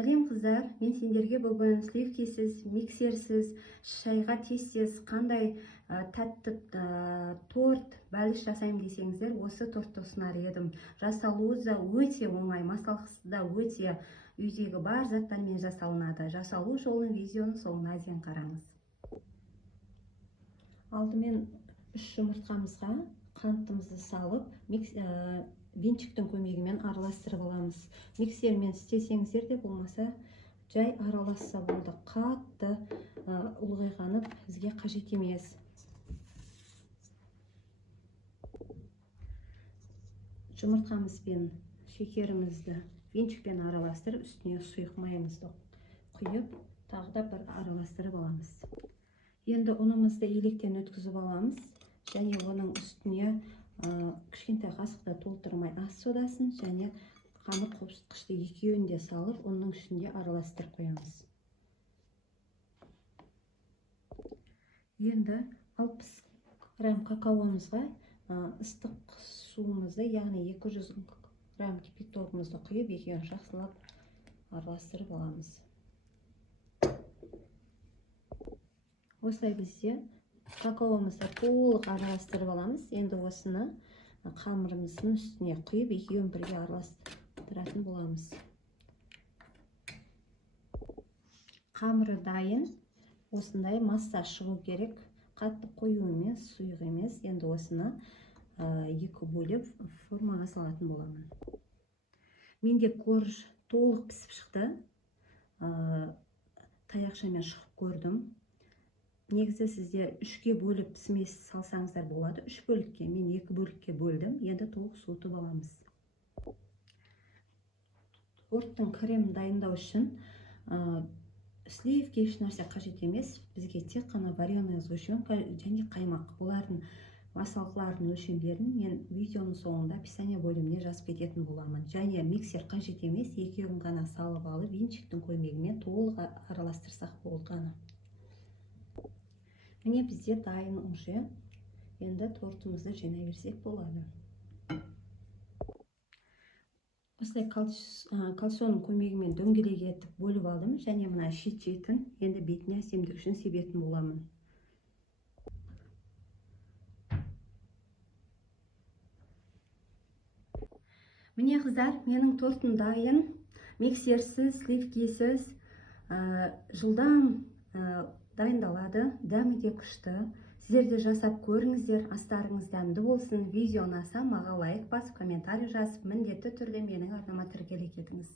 Сәлем қыздар, мен сендерге бүгін сливкисіз, миксерсіз, шайға тез қандай тәтті торт, бәліш жасаймын десеңіздер, осы тортты ұсынар едім. Жасалуы да өте оңай, масалқысы да өте үйдегі бар заттармен жасалынады. Жасалу жолын видеоның соңына дейін қараңыз. Алдымен 3 жұмыртқамызға қантымызды салып, венчиктің көмегімен араластырып аламыз. Миксермен істесеңіздер де болмаса, жай араласса болды. Қатты ұлғайғанып бізге қажет емес. Жұмыртқамыз бен шекерімізді венчикпен араластырып, үстіне сұйық майымызды құйып, тағы да бір араластырып аламыз. Енді ұнымызды електен өткізіп аламыз, және оның үстіне кішкентай қасықта толтырмай ас содасын және қамыр қопсытқышты екеуін де салып, оның ішінде араластырып қоямыз. Енді 60 грамм какаомызға ыстық суымызды, яғни 200 грамм кипяткімізді құйып, екеуін жақсылап араластырып аламыз. Осылай бізде какаомызды толық араластырып аламыз. Енді осыны қамырымыздың үстіне құйып, екеуін бірге араластыратын боламыз. Қамыры дайын. Осындай масса шығу керек. Қатты қою емес, сұйық емес. Енді осыны екі бөліп формаға салатын боламын. Менде корж толық пісіп шықты. Таяқшамен шығып көрдім. Негізі сіздер 3-ке бөліп смес салсаңыздар болады. 3 бөлікке, мен 2 бөлікке бөлдім. Енді толық суытып аламыз. Торттың кремін дайындау үшін сливки еш нәрсе қажет емес. Бізге тек қана вареная сгущенка және қаймақ. Олардың масалқылардың өлшемдерін мен видеоның соңында описание бөліміне жазып кететін боламын. Және миксер қажет емес, екеуін ғана салып алып, венчиктің көмегімен толық араластырсақ болғаны. Міне бізде дайын уже. Енді тортымызды жинай берсек болады. Осылай кальсонның көмегімен дөңгелек етіп бөліп алдым, және мына шет-шетін енді бетіне әсемдік үшін себетін боламын. Міне қыздар, менің тортым дайын, миксерсіз, сливкисіз, жылдам дайындалады, дәмі де күшті. Сіздер де жасап көріңіздер, астарыңыз дәмді болсын. Видео ұнаса, маған лайк басып, комментарий жазып, міндетті түрде менің арнама тіркеле кетіңіз.